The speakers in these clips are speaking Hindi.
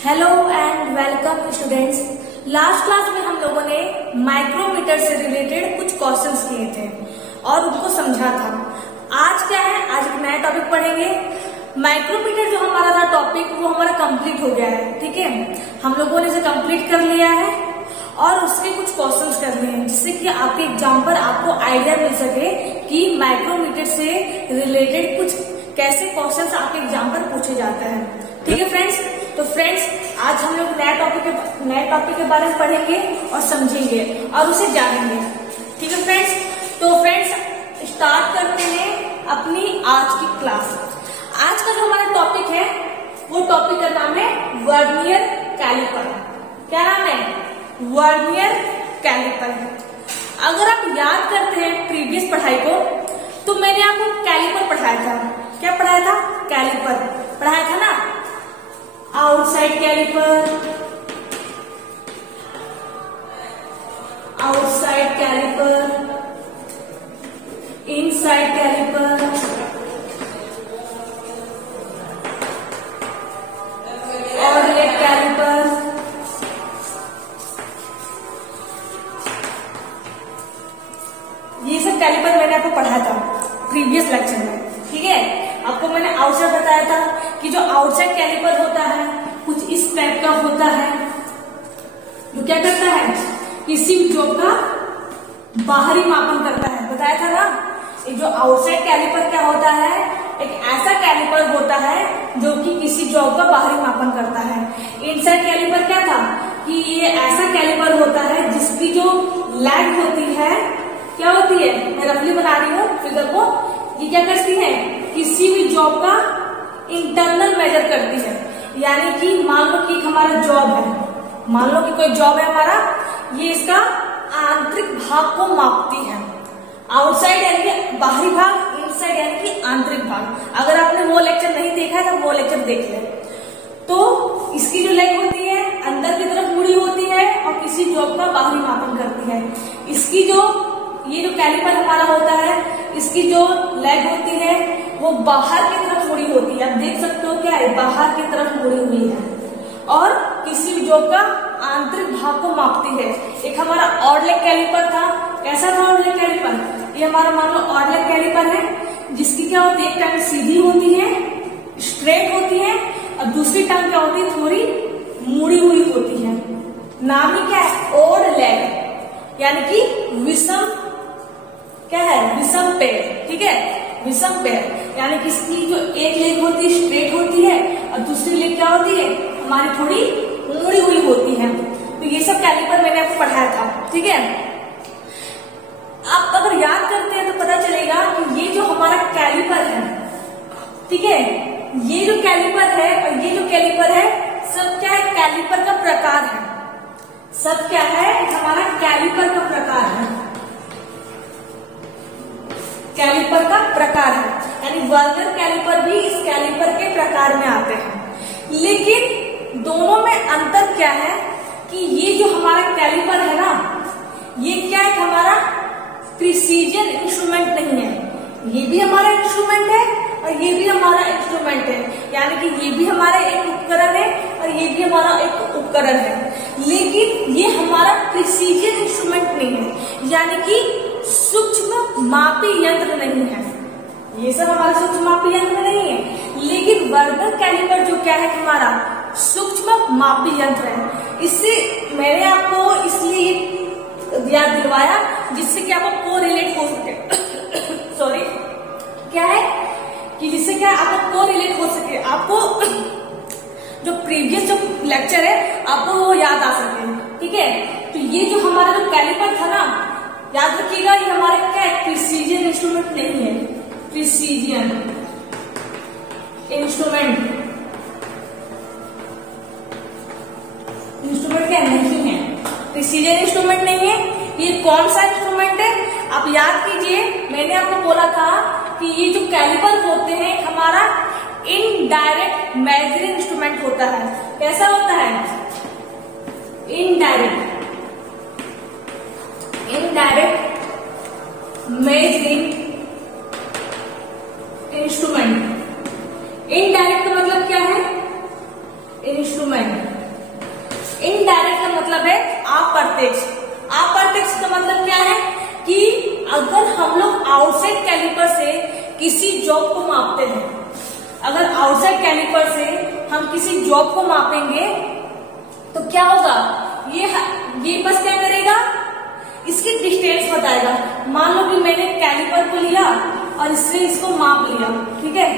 Hello and welcome students. Last class में हम लोगों ने माइक्रोमीटर से रिलेटेड कुछ क्वेश्चंस किए थे और उनको समझा था। आज क्या है, आज एक नया टॉपिक पढ़ेंगे। माइक्रोमीटर जो हमारा था टॉपिक वो हमारा कंप्लीट हो गया है, ठीक है। हम लोगों ने इसे कंप्लीट कर लिया है और उसके कुछ क्वेश्चंस कर लिए हैं जिससे कि आपके एग्जाम पर आपको आइडिया मिल सके कि माइक्रोमीटर से रिलेटेड कुछ कैसे क्वेश्चंस आपके एग्जाम पर पूछे जाते हैं, ठीक है फ्रेंड्स। तो फ्रेंड्स आज हम लोग नए टॉपिक के बारे में पढ़ेंगे और समझेंगे और उसे जानेंगे, ठीक है फ्रेंड्स। तो फ्रेंड्स स्टार्ट करते हैं अपनी आज की क्लास। आज का जो हमारा टॉपिक है वो टॉपिक का नाम है वर्नियर कैलिपर। क्या नाम है? Vernier caliper. अगर आप याद करते हैं प्रीवियस पढ़ाई को तो मैंने आपको कैलिपर पढ़ाया था। क्या पढ़ाया था? कैलिपर पढ़ाया था ना। Outside caliper, outside caliper, inside caliper, ordinate caliper, ये सब कैलिपर मैंने आपको पढ़ाया था प्रीवियस लेक्चर में, ठीक है। आपको मैंने आउटसाइड बताया था कि जो आउटसाइड कैलिपर होता है कुछ इस टाइप का होता है, जो क्या करता है, किसी जॉब का बाहरी मापन करता है। बताया था ना, ये जो आउटसाइड कैलिपर क्या होता है, एक ऐसा कैलिपर होता है जो कि किसी जॉब का बाहरी मापन करता है। इनसाइड कैलिपर क्या था कि ये ऐसा कैलिपर होता है जिसकी जो लैग होती है, क्या होती है, मैं रफली बना रही हूँ फिगर को, ये क्या करती है, किसी भी जॉब का इंटरनल मेजर करती है। यानी कि मान लो कि हमारा जॉब है, मान लो कि कोई जॉब है हमारा, ये इसका आंतरिक भाग को मापती है। आउटसाइड यानी कि बाहरी भाग, इनसाइड यानी कि आंतरिक भाग। अगर आपने वो लेक्चर नहीं देखा है तो वो लेक्चर देख ले। तो इसकी जो लेग होती है अंदर की तरफ मुड़ी होती है और किसी जॉब का बाहरी मापन करती है। इसकी जो ये जो कैलिपर हमारा होता है, इसकी जो लेग होती है वो बाहर की तरफ मुड़ी होती है। आप देख सकते हो क्या है, बाहर की तरफ मुड़ी हुई है और किसी भी जॉब का आंतरिक भाग को मापती है। एक हमारा ऑड लेग कैलिपर था। कैसा था ऑड लेग कैलिपर? ये हमारा मान लो ऑड लेग कैलिपर है जिसकी क्या होती है, एक टांग सीधी होती है, स्ट्रेट होती है, और दूसरी टांग क्या होती है, थोड़ी मुड़ी हुई होती है। नाम ही क्या है, ऑड लेग, यानी कि विषम, क्या है, विषम पैर, ठीक है, विषम पैर। यानी कि इसकी जो एक लेग होती है स्ट्रेट होती है और दूसरी लेग क्या होती है, हमारी थोड़ी मुड़ी हुई होती है। तो ये सब कैलिपर मैंने आपको पढ़ाया था, ठीक है। आप अगर याद करते हैं तो पता चलेगा कि ये जो हमारा कैलिपर है, ठीक है, ये जो कैलिपर है और ये जो कैलिपर है सब क्या है, कैलिपर का प्रकार है। सब क्या है, हमारा कैलिपर का प्रकार है, कैलिपर का प्रकार है। यानी वर्नियर कैलिपर भी इस कैलिपर के प्रकार में आते हैं। लेकिन दोनों में अंतर क्या है कि ये जो हमारा कैलिपर है ना, ये क्या है, हमारा प्रिसीजन इंस्ट्रूमेंट नहीं है। ये भी हमारा इंस्ट्रूमेंट है और ये भी हमारा इंस्ट्रूमेंट है। यानी कि ये भी हमारा एक उपकरण है और ये भी हमारा एक उपकरण है। लेकिन ये हमारा प्रिसीजन इंस्ट्रूमेंट नहीं है, यानी कि सूक्ष्म मापी यंत्र नहीं है। ये सब हमारा सूक्ष्म मापी यंत्र नहीं है। लेकिन वर्नियर कैलिपर जो क्या है, हमारा सूक्ष्म मापी यंत्र है। इससे मैंने आपको इसलिए याद दिलवाया जिससे कि आपको कोरिलेट हो सके सॉरी, क्या है कि जिससे क्या आपको कोरिलेट हो सके, आपको जो प्रीवियस जो लेक्चर है आपको वो याद आ सके, ठीक है। तो ये जो हमारा जो कैलिपर था ना, याद रखिएगा, ये हमारा क्या है, प्रिसीजन इंस्ट्रूमेंट नहीं है। प्रिसीजन इंस्ट्रूमेंट क्या नहीं है, प्रिसीजन इंस्ट्रूमेंट नहीं है। ये कौन सा इंस्ट्रूमेंट है, आप याद कीजिए, मैंने आपको बोला था कि ये जो कैलिपर होते हैं हमारा इनडायरेक्ट मेजरिंग इंस्ट्रूमेंट होता है। कैसा होता है? Indirect measuring instrument. इनडायरेक्ट का मतलब क्या है, इंस्ट्रूमेंट। मतलब है अप्रत्यक्ष। अप्रत्यक्ष का मतलब क्या है कि अगर हम लोग आउटसाइड कैलिपर से किसी जॉब को मापते हैं, अगर आउटसाइड कैलिपर से हम किसी जॉब को मापेंगे तो क्या होगा, ये बस क्या करेगा, इसकी डिस्टेंस बताएगा। मान लो कि मैंने कैलिपर को लिया और इससे इसको माप लिया, ठीक है,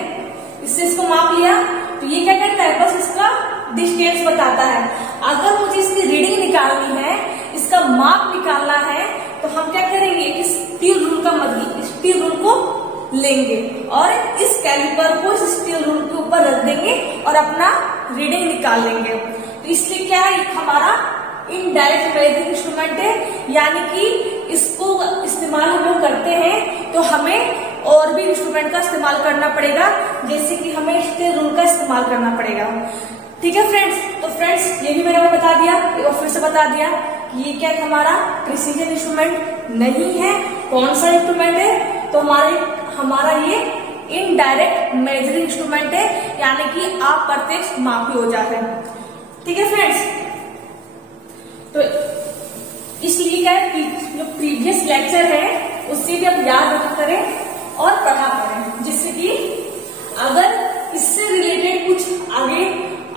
इससे इसको माप लिया, तो ये क्या करता है, बस इसका डिस्टेंस बताता है। अगर मुझे इसकी रीडिंग निकालनी है, इसका माप निकालना है, तो हम क्या करेंगे, इस स्टील रूल का मतलब स्टील रूल को लेंगे और इस कैलिपर को इस स्टील रूल के ऊपर रख देंगे और अपना रीडिंग निकाल लेंगे। तो इसलिए क्या है, हमारा इनडायरेक्ट मेजरिंग इंस्ट्रूमेंट है, यानी कि इसको इस्तेमाल हम लोग करते हैं तो हमें और भी इंस्ट्रूमेंट का इस्तेमाल करना पड़ेगा, जैसे कि हमें स्टील रूल का इस्तेमाल करना पड़ेगा। ठीक है फ्रेंड्स, तो फ्रेंड्स ये भी मैंने बता दिया, एक बार फिर से बता दिया कि ये क्या हमारा प्रिसीजन इंस्ट्रूमेंट नहीं है। कौन सा इंस्ट्रूमेंट है, तो हमारा ये इनडायरेक्ट मेजरिंग इंस्ट्रूमेंट है, यानी कि अप्रत्यक्ष मापी औजार है। ठीक है फ्रेंड्स, तो इसलिए क्या है, जो प्रीवियस लेक्चर है उससे भी आप याद रखा करें और पढ़ा करें, जिससे कि अगर इससे रिलेटेड कुछ आगे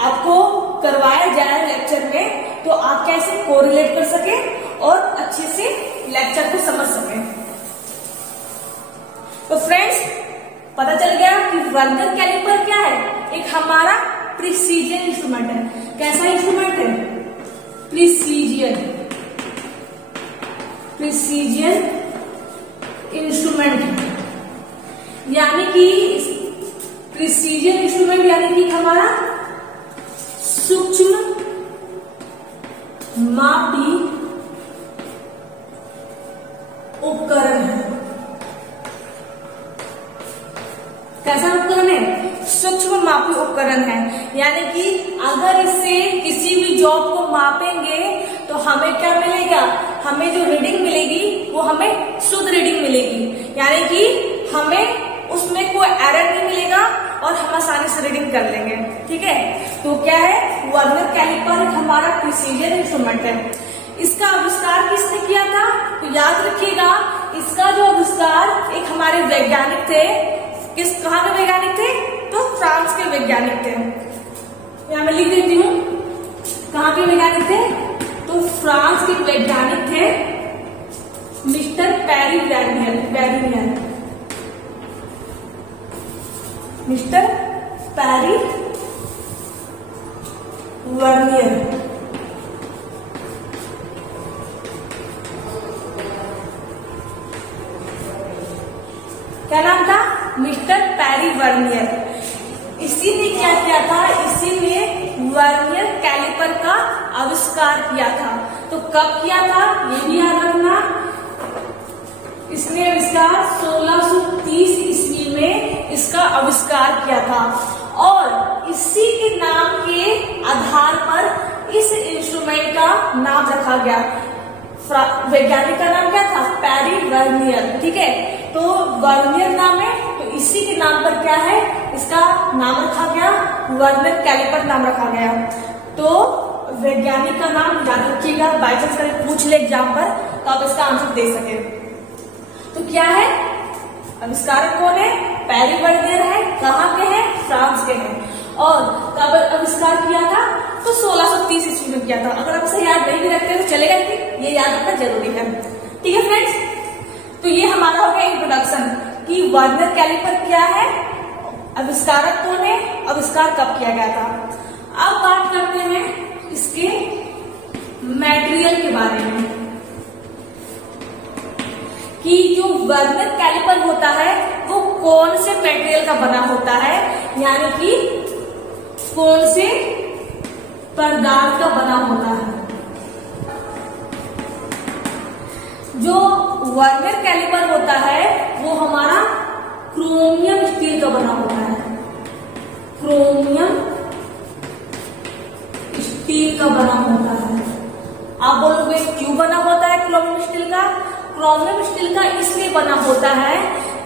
आपको करवाया जाए लेक्चर में तो आप कैसे कोरिलेट कर सके और अच्छे से लेक्चर को समझ सके। तो फ्रेंड्स पता चल गया कि वर्नियर कैलिपर क्या है, एक हमारा प्रिसीजन इंस्ट्रूमेंट है। कैसा इंस्ट्रूमेंट है, प्रिसीजन इंस्ट्रूमेंट, यानी कि प्रिसीजन इंस्ट्रूमेंट यानी कि हमारा सूक्ष्म मापी उपकरण है। कैसा उपकरण है, सूक्ष्म मापी उपकरण है, यानी कि अगर इससे किसी भी जॉब को मापेंगे तो हमें क्या मिलेगा, हमें जो रीडिंग मिलेगी वो हमें शुद्ध रीडिंग मिलेगी, यानी कि हमें उसमें कोई एरर नहीं मिलेगा और हम आसानी से रीडिंग कर लेंगे। ठीक है, तो क्या है, वर्नियर कैलिपर हमारा प्रिसीजन इंस्ट्रूमेंट है। इसका आविष्कार किसने किया था, तो याद रखिएगा इसका जो आविष्कार एक हमारे वैज्ञानिक थे, कहाँ के वैज्ञानिक थे, तो फ्रांस के वैज्ञानिक थे। यहां मैं लिख देती हूँ कहाँ के वैज्ञानिक थे, तो फ्रांस के वैज्ञानिक थे मिस्टर पैरी वर्नियर, मिस्टर पैरी वर्नियर। क्या नाम था, मिस्टर पैरी वर्नियर। इसी ने क्या किया था, इसी ने वर्नियर कैलिपर का आविष्कार किया था। तो कब किया था, ये भी याद रखना, इसने आविष्कार 1630 ईस्वी में इसका आविष्कार किया था और इसी के नाम के आधार पर इस इंस्ट्रूमेंट का नाम रखा गया। वैज्ञानिक का नाम क्या था, पैरी वर्नियर। ठीक है, तो वर्नियर नाम है, तो इसी के नाम पर क्या है, इसका नाम रखा गया, वर्नियर कैलिपर नाम रखा गया। तो वैज्ञानिक का नाम याद रखिएगा, बाई चांस कभी पूछ ले एग्जाम पर तो आप इसका आंसर दे सके। तो क्या है, आविष्कारक कौन है, पैरी वर्नियर है, कहाँ के हैं, फ्रांस के हैं, और कब आविष्कार किया था, तो 1630 ईस्वी में किया था। अगर आप इसे याद नहीं भी रखते तो चलेगा, ये याद रखना जरूरी है। ठीक है फ्रेंड्स, तो ये हमारा हो गया इंट्रोडक्शन कि वर्नियर कैलिपर क्या है, आविष्कारक कौन है, आविष्कार कब किया गया था। अब बात करते हैं इसके मटेरियल के बारे में कि जो वर्नियर कैलिपर होता है वो कौन से मटेरियल का बना होता है, यानी कि कौन से पदार्थ का बना होता है। जो वर्नियर कैलिपर होता है वो हमारा क्रोमियम स्टील का बना होता है, क्रोमियम स्टील का बना होता है। आप बोलोगे क्यों बना होता है क्रोमियम स्टील का, क्रोमियम स्टील का इसलिए बना होता है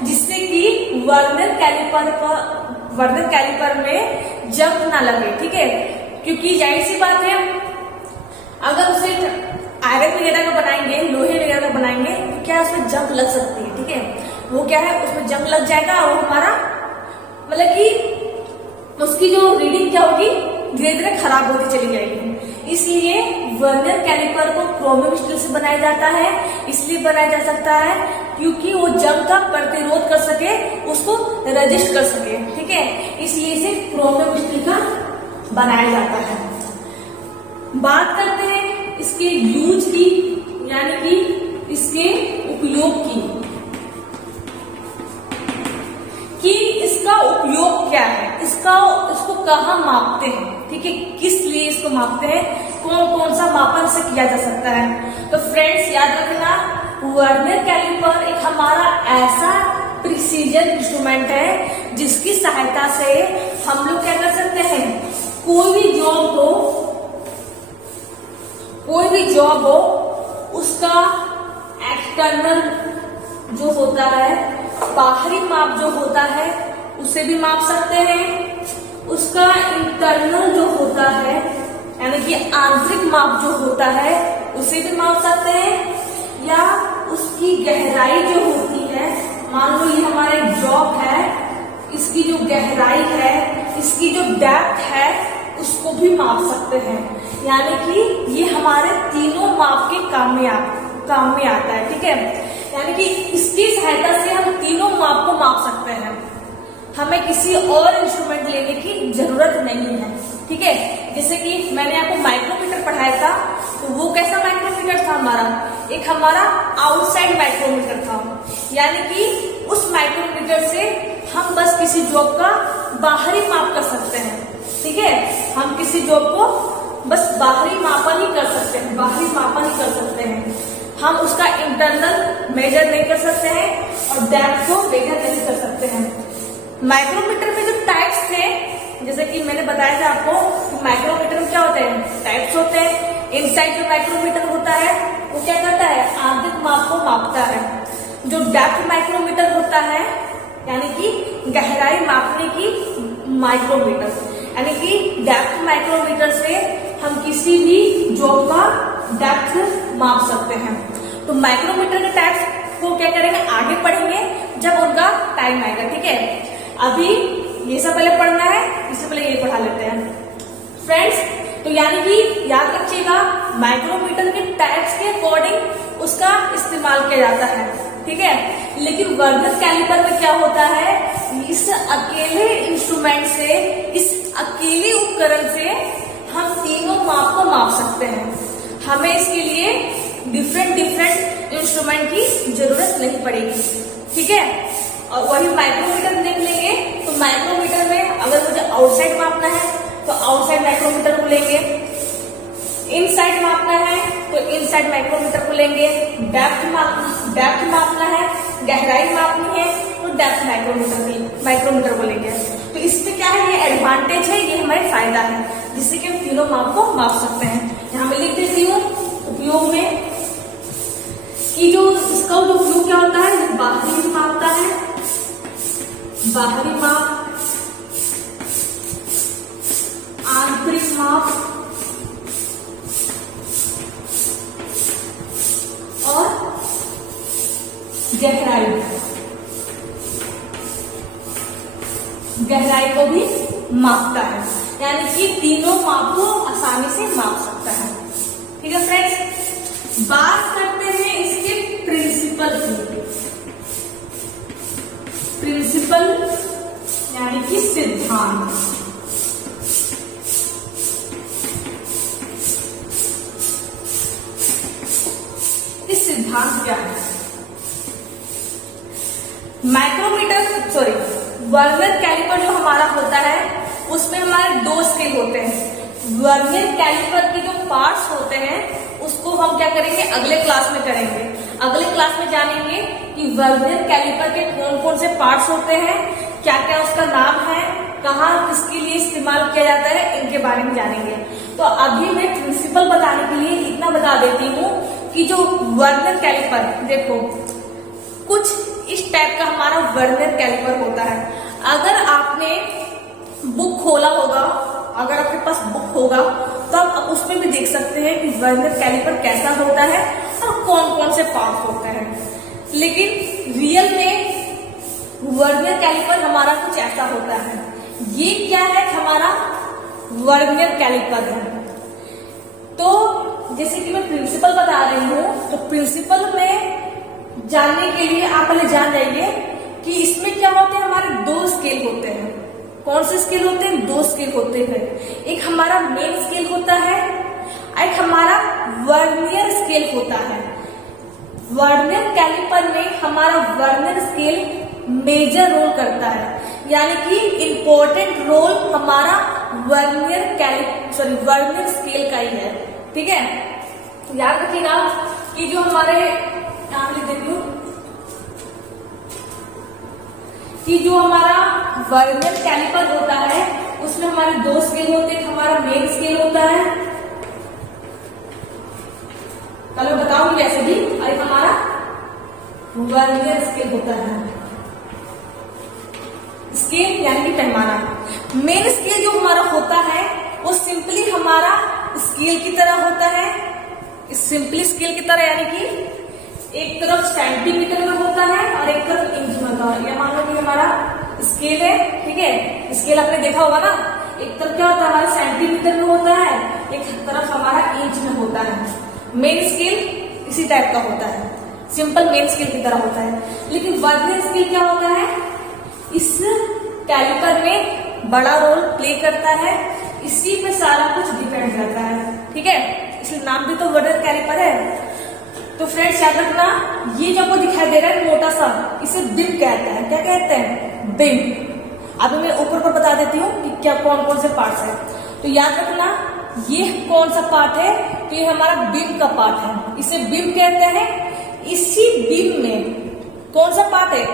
जिससे कि वर्नियर कैलिपर में जंग ना लगे। ठीक है, क्योंकि जाहिर सी बात है अगर उसे आयरन वगैरह का बनाएंगे, लोहे वगैरह का बनाएंगे, तो क्या उसमें जंग लग सकती है, ठीक है। वो क्या है, उसमें जंग लग जाएगा और हमारा मतलब कि उसकी जो रीडिंग क्या होगी, धीरे धीरे खराब होती चली जाएगी। इसलिए वर्नियर कैलिपर को क्रोमियम स्टील से बनाया जाता है। इसलिए बनाया जा सकता है क्योंकि वो जंग का प्रतिरोध कर सके, उसको रजिस्ट कर सके, ठीक है। इसलिए इसे क्रोमियम स्टील का बनाया जाता है। बात करते हैं इसके यूज की, यानी कि इसके उपयोग की, कि इसका उपयोग क्या है, इसको कहाँ मापते हैं, ठीक है, किस लिए इसको मापते हैं, कौन कौन सा मापन से किया जा सकता है। तो फ्रेंड्स याद रखना, वर्नियर कैलिपर एक हमारा ऐसा प्रिसीजन इंस्ट्रूमेंट है जिसकी सहायता से हम लोग क्या कर सकते हैं, कोई भी जॉब हो उसका एक्सटर्नल जो होता है, बाहरी माप जो होता है उसे भी माप सकते हैं, उसका इंटरनल जो होता है यानी कि आंतरिक माप जो होता है उसे भी माप सकते हैं, या उसकी गहराई जो होती है, मान लो ये हमारा एक जॉब है, इसकी जो गहराई है, इसकी जो डेप्थ है, उसको भी माप सकते हैं। यानी कि ये हमारे तीनों माप के काम में आता है, ठीक है। यानी कि इसकी सहायता से हम तीनों माप को माप सकते हैं, हमें किसी और इंस्ट्रूमेंट लेने की जरूरत नहीं है, ठीक है। जैसे कि मैंने आपको माइक्रोमीटर पढ़ाया था, तो वो कैसा माइक्रोमीटर था हमारा, एक हमारा आउटसाइड माइक्रोमीटर था, यानी कि उस माइक्रोमीटर से हम बस किसी जॉब का बाहरी माप कर सकते हैं, ठीक है। हम किसी जॉब को बस बाहरी मापन ही कर सकते हैं, हम उसका इंटरनल मेजर नहीं कर सकते हैं और डेप्थ को मेजर नहीं कर सकते हैं। माइक्रोमीटर में जो टाइप्स थे, जैसे कि मैंने बताया था आपको, तो माइक्रोमीटर में क्या होते हैं, टाइप्स होते हैं। इनसाइड जो माइक्रोमीटर होता है वो क्या करता है, आंतरिक माप को मापता है। जो डेप्थ माइक्रोमीटर होता है यानी कि गहराई मापने की माइक्रोमीटर, यानी कि डेप्थ माइक्रोमीटर से हम किसी भी जॉब का डेप्थ माप सकते हैं। तो माइक्रोमीटर के टाइप्स को क्या करेंगे, आगे पढ़ेंगे जब उनका टाइम आएगा, ठीक है। अभी ये सब पहले पढ़ना है, इससे पहले ये पढ़ा लेते हैं फ्रेंड्स। तो यानी कि याद रखिएगा, माइक्रोमीटर के टाइप्स के अकॉर्डिंग उसका इस्तेमाल किया जाता है, ठीक है। लेकिन वर्नियर कैलिपर में क्या होता है, इस अकेले इंस्ट्रूमेंट से, इस अकेले उपकरण से हम तीनों माप को माप सकते हैं। हमें इसके लिए डिफरेंट इंस्ट्रूमेंट की जरूरत नहीं पड़ेगी, ठीक है। और वही माइक्रोमीटर देख लेंगे, तो माइक्रोमीटर में अगर मुझे आउटसाइड मापना है तो आउटसाइड माइक्रोमीटर को लेंगे, इनसाइड मापना है तो इनसाइड माइक्रोमीटर को लेंगे, डेप्थ मापना है, गहराई मापनी है तो डेप्थ माइक्रोमीटर को लेंगे। तो इसमें क्या है, ये एडवांटेज है, ये हमारे फायदा है, जिससे कि हम तीनों माप को माप सकते हैं। यहाँ मैं लिख देती हूँ उपयोग में कि जो इसका जो उपयोग क्या होता है, बाहरी मापता है, बाहरी माप, आंतरिक माप और गहराई को भी मापता है, यानी कि तीनों माप को आसानी से माप सकता है, ठीक है फ्रेंड्स। बात करते हैं इसके प्रिंसिपल की। प्रिंसिपल यानी कि सिद्धांत। इस सिद्धांत क्या है, वर्नियर कैलिपर जो हमारा होता है उसमें हमारे दो स्केल होते हैं। वर्नियर कैलिपर के जो पार्ट्स होते हैं उसको हम क्या करेंगे, अगले क्लास में करेंगे। अगले क्लास में जानेंगे कि वर्नियर कैलिपर के कौन कौन से पार्ट्स होते हैं, क्या क्या उसका नाम है, कहाँ किसके लिए इस्तेमाल किया जाता है, इनके बारे में जानेंगे। तो अभी मैं प्रिंसिपल बताने के लिए इतना बता देती हूँ कि जो वर्नियर कैलिपर, देखो कुछ इस टाइप का हमारा वर्नियर कैलिपर होता है। अगर आपने बुक खोला होगा, अगर आपके पास बुक होगा तो आप उसमें भी देख सकते हैं कि वर्नियर कैलिपर कैसा होता है और कौन कौन से पार्ट होते हैं। लेकिन रियल में वर्नियर कैलिपर हमारा कुछ ऐसा होता है। ये क्या है? हमारा वर्नियर कैलिपर है। तो जैसे कि मैं प्रिंसिपल बता रही हूँ, तो प्रिंसिपल में जानने के लिए आप पहले जान जाइए कि इसमें क्या होते हैं। हमारे 2 स्केल होते हैं। कौन से स्केल होते हैं? 2 स्केल होते हैं। एक हमारा मेन स्केल होता है, एक हमारा वर्नियर स्केल होता है। वर्नियर कैलिपर में हमारा वर्नियर स्केल मेजर रोल करता है, यानी कि इंपॉर्टेंट रोल हमारा वर्नियर स्केल का ही है। ठीक है, याद रखिएगा कि जो हमारे नाम लिख देती हूँ कि जो हमारा वर्नियर कैलिपर होता है उसमें हमारे 2 स्केल होते हैं। हमारा मेन स्केल होता है, कल मैं बताऊंगी वैसे भी, और एक हमारा वर्नियर स्केल होता है। स्केल यानी कि पैमाना। मेन स्केल जो हमारा होता है वो सिंपली हमारा स्केल की तरह होता है, सिंपली स्केल की तरह, यानी कि एक तरफ सेंटीमीटर में होता है और एक तरफ इंच में होता है। या मान लो कि हमारा स्केल है, ठीक है, स्केल आपने देखा होगा ना, एक तरफ क्या होता है हमारा सेंटीमीटर में होता है, एक तरफ हमारा इंच में होता है। मेन स्केल इसी टाइप का होता है, सिंपल मेन स्केल की तरह होता है। लेकिन वर्नियर स्केल क्या होता है? इस कैलिपर में बड़ा रोल प्ले करता है, इसी पे सारा कुछ डिपेंड करता है। ठीक है, इसलिए नाम भी तो वर्नियर कैलिपर है। तो फ्रेंड्स याद रखना, ये जो आपको दिखाई दे रहा है मोटा सा, इसे बिम कहते हैं। क्या कहते हैं? बिम। अभी मैं ऊपर पर बता देती हूँ कि क्या कौन कौन से पार्ट्स है। तो याद रखना, ये कौन सा पार्ट है? तो ये हमारा बिम का पार्ट है, इसे बिम कहते हैं। इसी बिम में कौन सा पार्ट है?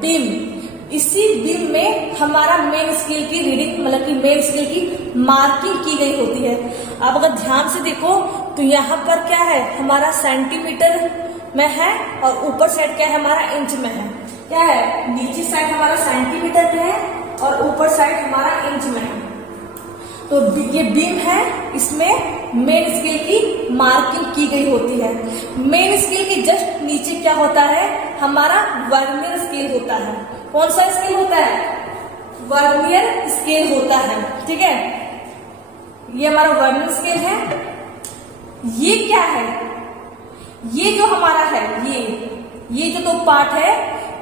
बिम। इसी बिम में हमारा मेन स्केल की रीडिंग, मतलब कि मेन स्केल की मार्किंग की गई होती है। आप अगर ध्यान से देखो तो यहाँ पर क्या है? हमारा सेंटीमीटर में है और ऊपर साइड क्या है? हमारा इंच में है। क्या है? नीचे साइड हमारा सेंटीमीटर में है और ऊपर साइड हमारा इंच में है। तो ये बीम है, इसमें मेन स्केल की मार्किंग की गई होती है। मेन स्केल के जस्ट नीचे क्या होता है? हमारा वर्नियर स्केल होता है। कौन सा स्केल होता है? वर्नियर स्केल होता है। ठीक है, ये हमारा वर्नियर स्केल है। ये क्या है? ये जो हमारा है, ये जो 2 पार्ट है,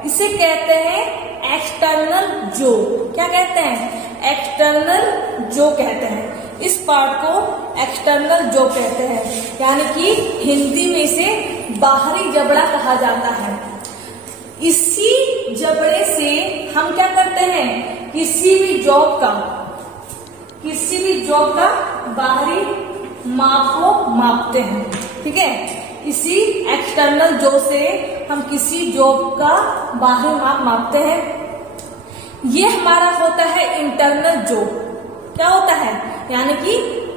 इसे कहते हैं एक्सटर्नल जो। क्या कहते हैं? एक्सटर्नल जो कहते हैं। इस पार्ट को एक्सटर्नल जो कहते हैं, यानी कि हिंदी में इसे बाहरी जबड़ा कहा जाता है। इसी जबड़े से हम क्या करते हैं? किसी भी जॉब का बाहरी माप को मापते हैं। ठीक है, इसी एक्सटर्नल जो से हम किसी जॉब का बाहरी माप मापते हैं। ये हमारा होता है इंटरनल जो। क्या होता है? यानी कि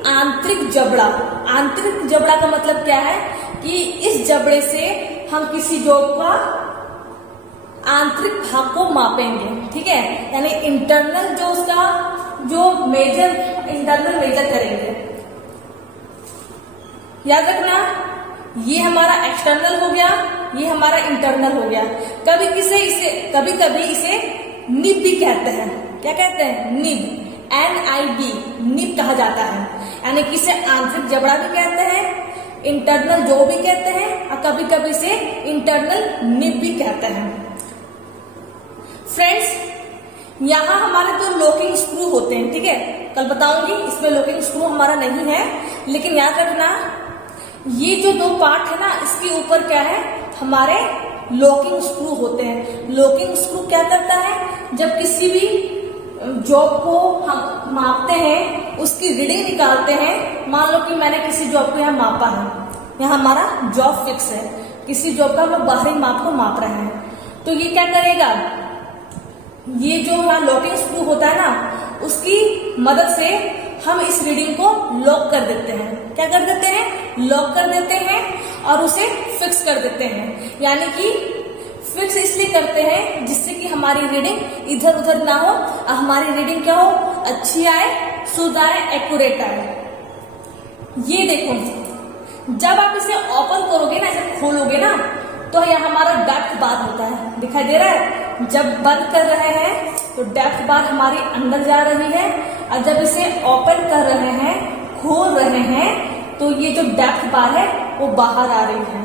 आंतरिक जबड़ा। आंतरिक जबड़ा का मतलब क्या है? कि इस जबड़े से हम किसी जॉब का आंतरिक भाग को मापेंगे। ठीक है, यानी इंटरनल जो उसका जो इंटरनल मेजर करेंगे। याद रखना, ये हमारा एक्सटर्नल हो गया, ये हमारा इंटरनल हो गया। कभी कभी इसे निब भी कहते हैं। क्या कहते हैं? निब, NIB, निब कहा जाता है। यानी कि इसे आंतरिक जबड़ा भी कहते हैं, इंटरनल जो भी कहते हैं, और कभी कभी इसे इंटरनल निब भी कहते हैं। फ्रेंड्स, यहाँ हमारे 2 लॉकिंग स्क्रू होते हैं। ठीक है, कल बताऊंगी, इसमें लॉकिंग स्क्रू हमारा नहीं है। लेकिन याद रखना, ये जो 2 पार्ट है ना, इसके ऊपर क्या है? हमारे लॉकिंग स्क्रू होते हैं। लॉकिंग स्क्रू क्या करता है? जब किसी भी जॉब को हम मापते हैं, उसकी रीडिंग निकालते हैं। मान लो कि मैंने किसी जॉब को यहाँ मापा है, यहाँ हमारा जॉब फिक्स है, किसी जॉब का हम बाहरी माप को माप रहे हैं, तो ये क्या करेगा? ये जो लॉकिंग स्क्रू होता है ना, उसकी मदद से हम इस रीडिंग को लॉक कर देते हैं। क्या कर देते हैं? लॉक कर देते हैं और उसे फिक्स कर देते हैं। यानी कि फिक्स इसलिए करते हैं जिससे कि हमारी रीडिंग इधर उधर ना हो और हमारी रीडिंग क्या हो? अच्छी आए, शुद्ध आए, एक्यूरेट आए। ये देखो, जब आप इसे ओपन करोगे ना, इसे खोलोगे ना, तो यह हमारा डेप्थ बार होता है, दिखाई दे रहा है। जब बंद कर रहे हैं तो डेप्थ बार हमारी अंदर जा रही है, और जब इसे ओपन कर रहे हैं, खोल रहे हैं, तो ये जो डेप्थ बार है वो बाहर आ रही है।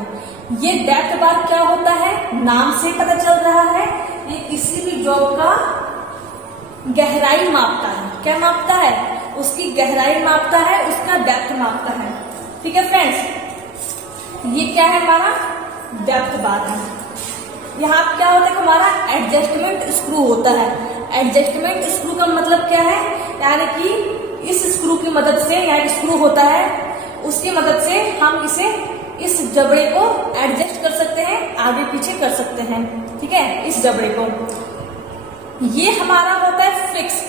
ये डेप्थ बार क्या होता है, नाम से पता चल रहा है, ये किसी भी जॉब का गहराई मापता है। क्या मापता है, उसकी गहराई मापता है, उसका डेप्थ मापता है। ठीक है फ्रेंड्स, ये क्या है, हमारा डेप्थ बार है। यहाँ क्या होता है, हमारा एडजस्टमेंट स्क्रू होता है। एडजस्टमेंट स्क्रू का मतलब क्या है, यानी कि इस स्क्रू की मदद से, यहाँ स्क्रू होता है, उसकी मदद से हम इसे, इस जबड़े को एडजस्ट कर सकते हैं, आगे पीछे कर सकते हैं। ठीक है, इस जबड़े को, ये हमारा होता है फिक्स,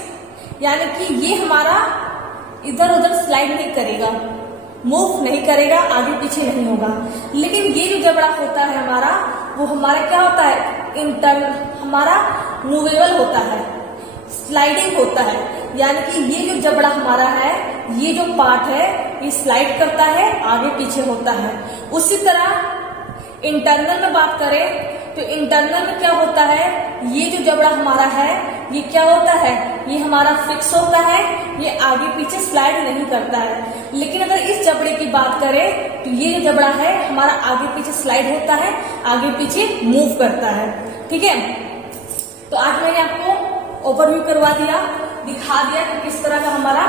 यानी कि ये हमारा इधर उधर स्लाइड नहीं करेगा, मूव नहीं करेगा, आगे पीछे नहीं होगा। लेकिन ये जो जबड़ा होता है हमारा, वो हमारा क्या होता है, इंटरनल, हमारा मूवेबल होता है, स्लाइडिंग होता है। यानी कि ये जो जबड़ा हमारा है, ये जो पार्ट है, ये स्लाइड करता है, आगे पीछे होता है। उसी तरह इंटरनल में बात करें तो इंटरनल में क्या होता है, ये जो जबड़ा हमारा है, ये क्या होता है, ये हमारा फिक्स होता है, ये आगे पीछे स्लाइड नहीं करता है। लेकिन अगर इस जबड़े की बात करें तो ये जो जबड़ा है हमारा आगे पीछे स्लाइड होता है, आगे पीछे मूव करता है। ठीक है, तो आज मैंने आपको ओवरव्यू करवा दिया, दिखा दिया कि किस तरह का हमारा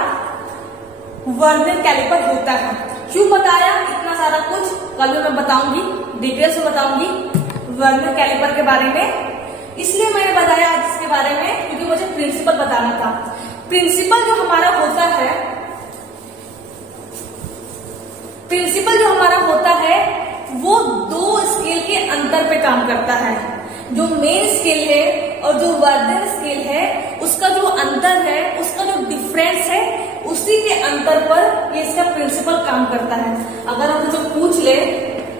वर्नियर कैलिपर होता है। क्यों बताया इतना सारा कुछ, कल मैं बताऊंगी, डिटेल से बताऊंगी वर्नियर कैलिपर के बारे में। इसलिए मैंने बताया आज इसके बारे में, क्योंकि मुझे प्रिंसिपल बताना था। प्रिंसिपल जो हमारा होता है, प्रिंसिपल जो हमारा होता है, वो दो स्केल के अंतर पे काम करता है। जो मेन स्केल है और जो वर्नियर स्केल है, उसका जो अंतर है, उसका जो डिफरेंस है, उसी के अंतर पर ये इसका प्रिंसिपल काम करता है। अगर हम जो पूछ ले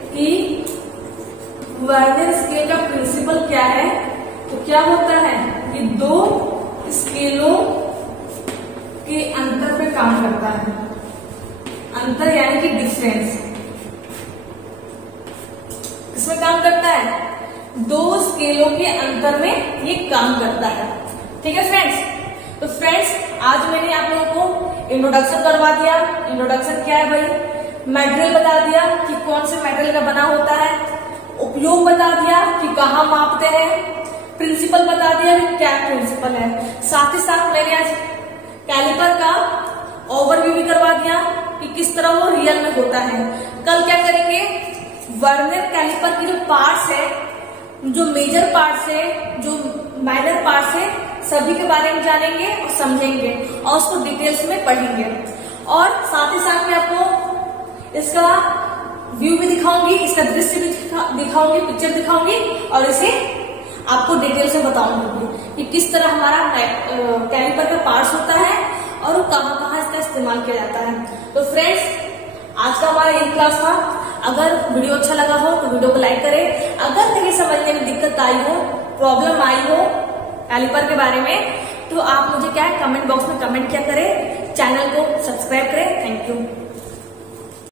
कि वर्नियर स्केल का प्रिंसिपल क्या है, तो क्या होता है, ये दो स्केलों के अंतर पे काम करता है। अंतर यानी कि डिफरेंस, इसमें काम करता है, दो स्केलों के अंतर में ये काम करता है। ठीक है फ्रेंड्स, तो फ्रेंड्स आज मैंने आप लोगों को इंट्रोडक्शन करवा दिया। इंट्रोडक्शन क्या है भाई, मटेरियल बता दिया कि कौन से मटेरियल का बना होता है, उपयोग बता दिया कि कहाँ मापते हैं, प्रिंसिपल बता दिया कि क्या प्रिंसिपल है। साथ ही साथ मैंने आज कैलिपर का ओवरव्यू भी करवा दिया कि किस तरह वो रियल में होता है। कल क्या करेंगे, वर्नियर कैलिपर की जो पार्ट्स है, जो मेजर पार्ट्स है, जो माइनर पार्ट्स है, सभी के बारे में जानेंगे और समझेंगे और उसको डिटेल्स में पढ़ेंगे। और साथ ही साथ मैं आपको इसका व्यू भी दिखाऊंगी, इसका दृश्य भी दिखाऊंगी, पिक्चर दिखाऊंगी, और इसे आपको डिटेल से बताऊंगी कि किस तरह हमारा कैलिपर का पार्ट्स होता है और वो कहाँ कहाँ इसका इस्तेमाल किया जाता है। तो फ्रेंड्स आज का हमारा यही क्लास था। अगर वीडियो अच्छा लगा हो तो वीडियो को लाइक करें। अगर कहीं समझने में दिक्कत आई हो, प्रॉब्लम आई हो कैलिपर के बारे में, तो आप मुझे क्या है कमेंट बॉक्स में कमेंट किया करें, चैनल को सब्सक्राइब करें। Thank you.